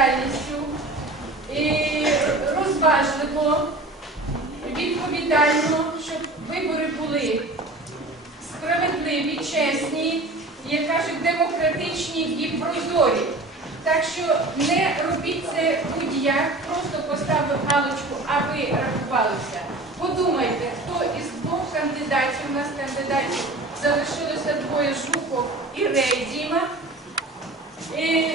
відповідальністю, і розважливо, відповідально, щоб вибори були справедливі, чесні, як кажуть, демократичні і прозорі. Так що не робіть це будь-як, просто поставив галочку, а ви рахувалися. Подумайте, хто із двох кандидатів, у нас кандидатів залишилося двоє Жуков і Рейдіма. І,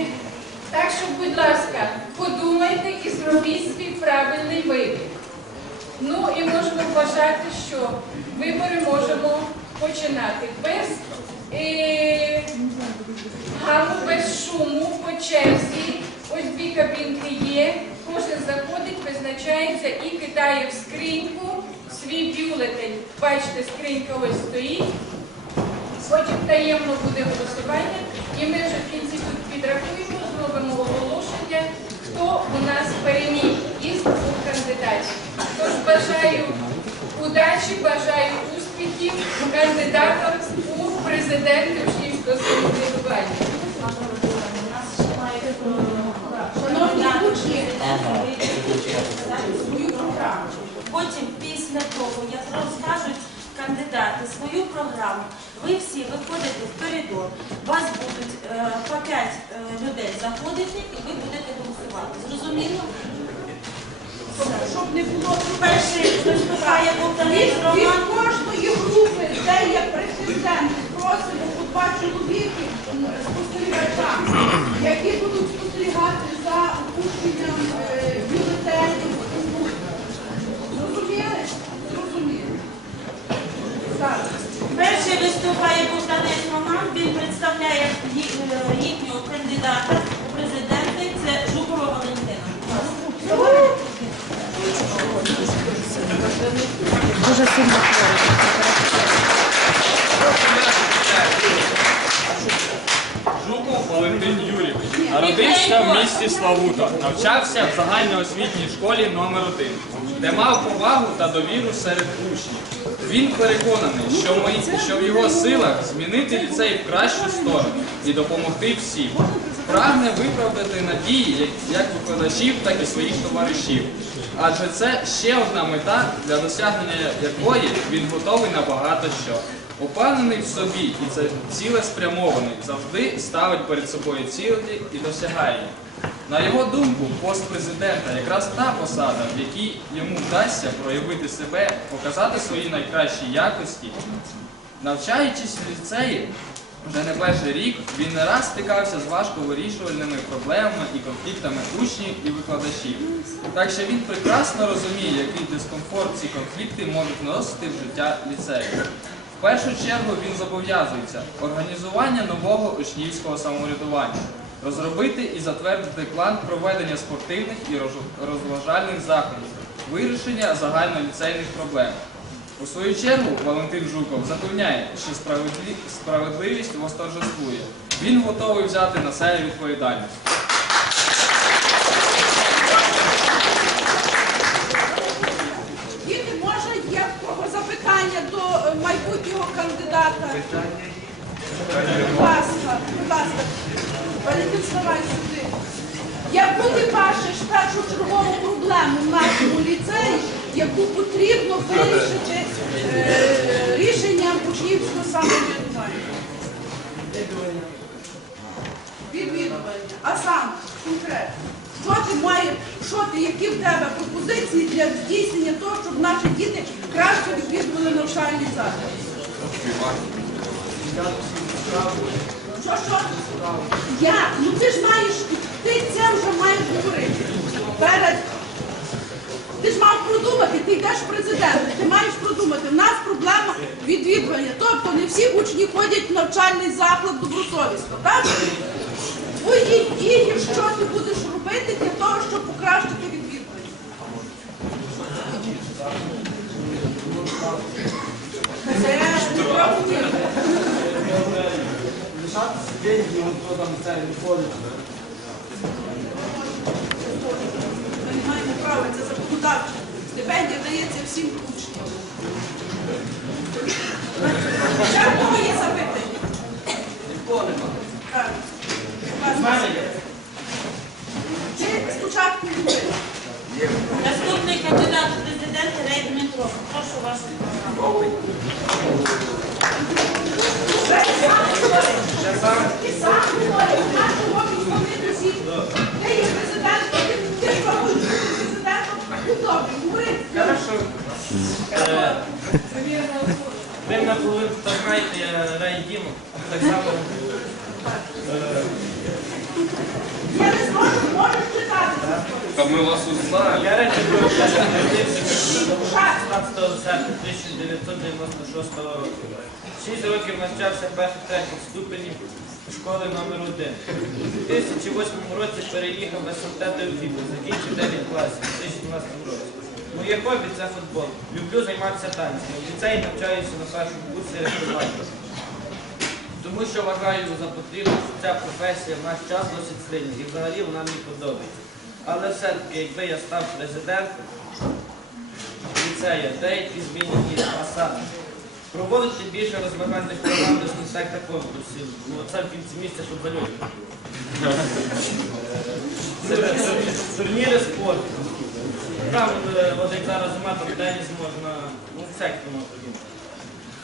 так що, будь ласка, подумайте і зробіть свій правильний вибір. Ну і можемо вважати, що вибори можемо починати без е, гаму, без шуму, по черзі. Ось дві кабінки є. Кожен заходить, визначається і кидає в скриньку свій бюлетень. Бачите, скринька ось стоїть. Потім таємно буде голосування, і ми вже в кінці тут підрахуємо, зробимо оголошення, хто у нас переміг із двох кандидатів. Тож бажаю удачі, бажаю успіхів кандидатам у президенти Учнівського самоврядування. Шановні учні, свою програму. Потім, після того, як розкажуть кандидати свою програму, ви всі виходите в коридор, вас будуть е, по п'ять е, людей заходити і ви будете голосувати. Зрозуміло? Щоб не було Перший виступає Богданець від, Роман. кожної групи, де є президент, просимо по два чоловіки м, Дуже сильно. Жуков Валентин Юрійович народився в місті Славута, навчався в загальноосвітній школі номер 1 де мав повагу та довіру серед учнів. Він переконаний, що, мої- що в його силах змінити ліцей в кращу сторону і допомогти всім. Прагне виправдати надії як, викладачів, так і своїх товаришів. Адже це ще одна мета, для досягнення якої він готовий на багато що. Упевнений в собі і це цілеспрямований, завжди ставить перед собою цілі і досягає. На його думку, пост президента якраз та посада, в якій йому вдасться проявити себе, показати свої найкращі якості. Навчаючись в ліцеї вже не перший рік, він не раз стикався з важко вирішувальними проблемами і конфліктами учнів і викладачів. Так що він прекрасно розуміє, який дискомфорт ці конфлікти можуть вносити в життя ліцею. В першу чергу він зобов'язується організування нового учнівського самоврядування, розробити і затвердити план проведення спортивних і розважальних заходів, вирішення загальноліцейних проблем. У свою чергу Валентин Жуков запевняє, що справедливість восторжествує. Він готовий взяти на себе відповідальність. Діти, може, є запитання до е, майбутнього кандидата? Будь ласка, будь ласка. Валентин, ти бачиш першочергову проблему в нашому ліцеї, яку потрібно вирішити е, рішенням учнівського самоврядування? Відвідування. А сам конкретно. Що ти маєш, що ти, які в тебе пропозиції для здійснення того, щоб наші діти краще відвідували навчальні заклади? Що, що? Я? Ну ти ж маєш, ти це вже маєш говорити. Перед ти ж мав продумати, ти в президент, ти маєш продумати. в нас проблема відвідування. Тобто не всі учні ходять в навчальний заклад добросовісно, так? Дії, що ти будеш Thank you. Так само. е, Я не зможу, можеш читати. Та ми вас узнаємо. Я речі народився 16 серпня 1996 року. Шість років навчався в перших третіх ступені школи номер 1 У 2008 році переїхав в СМТ Теофіпу, закінчив 9 класів у 2017 році. Моє хобі це футбол. Люблю займатися танцями. В ліцеї навчаюся на першому курсі рекламатора. Тому що вважаю за потрібне, що ця професія в наш час досить сильна і взагалі вона мені подобається. Але все-таки, якби я став президентом ліцею, деякі зміни а проводити більше розвивальних програм дискотек та конкурсів. Ну, це в кінці місяця, щоб зальотні. Турніри спорту. Там, е, от як зараз зима, там теніс можна, ну, тому подібне.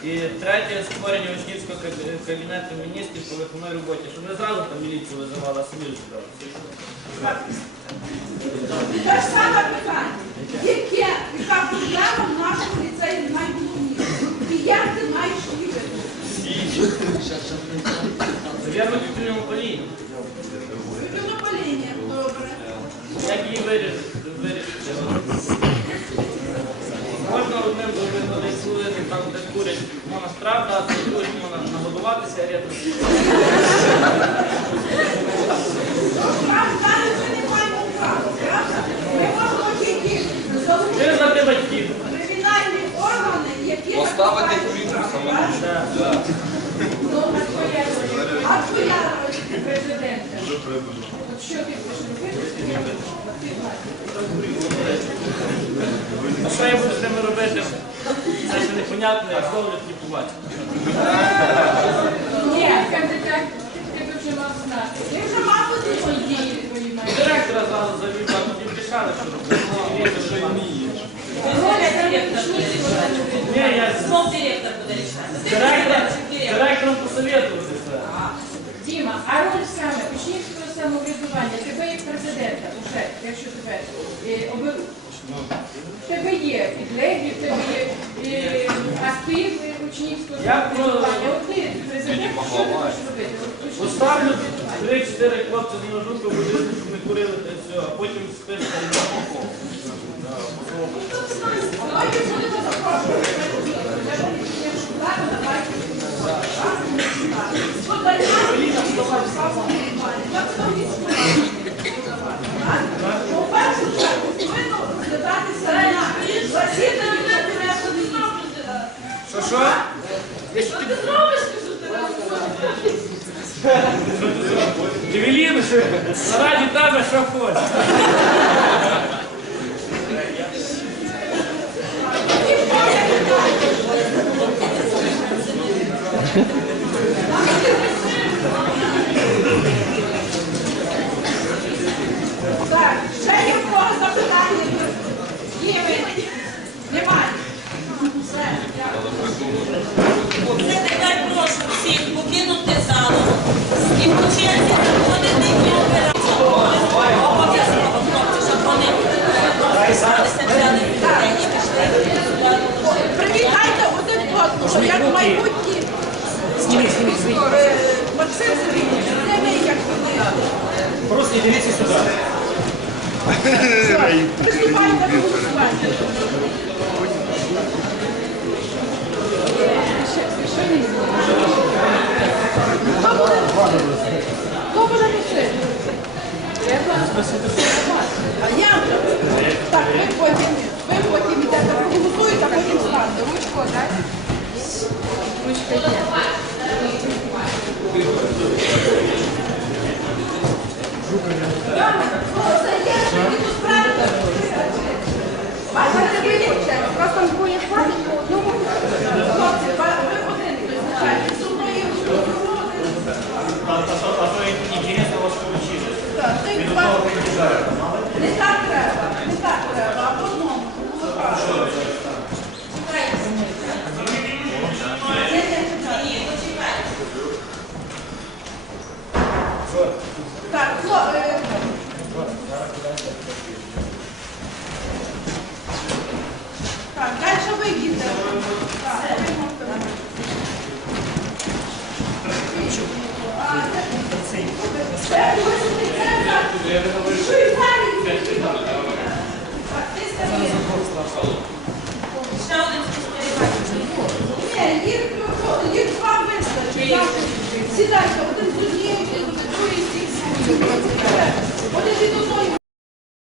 І третє створення учнівського кабінету міністрів по виховної роботі, щоб не зразу там міліцію визивала, а самі. Яке, яка проблема в нашому ліцеї найголовніша? І як ти маєш її вирішити? Вірно підтримуємо поліну. Випілопаління, добре. Як її вирішити? вирішити? Можна одним зробити десь там, де курять, можна штраф дати, другим можна нагодувати сигарету. Правда, зараз ми не маємо права, правда? Ми можемо тільки Чи залучити за ти батьків? кримінальні органи, які Поставити накривають квітку справу, самому. правда? Ну, а твоя роль А твоя роль? президента. От що ти будеш робити? Ти бачиш. А що я буду з ними робити? Як зловлять і побачать. Ні, кандидат, ти вже мав знати. Ти вже мав дії твої мають? Директора зразу завів, а тоді рішали, що робити. що вміє. Оля, директор буде рішати. Ні, я Знов директор буде рішати. Директором, посоветуватися. Діма, а роль саме учнівського самоврядування, тебе як президента, уже, якщо тебе е, тебе є підлеглі, тебе є е, актив учнівського Я самоврядування. От ти президент, що ти можеш робити? От про- Поставлю самоврядування. три-чотири хлопці на руку, будуть, щоб не курили та все, а потім спишка і на Давайте будемо запрошувати. Ладно, давайте. Подальше. По-перше, повинно розглядатися на засіданні кабінету міністрів. Що що? Я ще Ти зробиш, що заради тебе що хочеш. Так, ще є в кого запитання? Є. Немає. Все, дякую. Це тепер прошу всіх покинути залу і по черзі заходити і обиратися. Обов'язково, хлопці, щоб вони записалися, взяли людей і пішли. Привітайте одного, як майбутні. Е, Максим Сергійович, це ви як вони? Просто дивіться сюди. Приступайте до голосування. Хто буде? Хто буде носити? А я вже. Так, ви потім, ви потім йдете проголосуєте, а потім станете. Ручку, так? Бачите, Сідайте, один з однієї, другий з тих. Один від одної.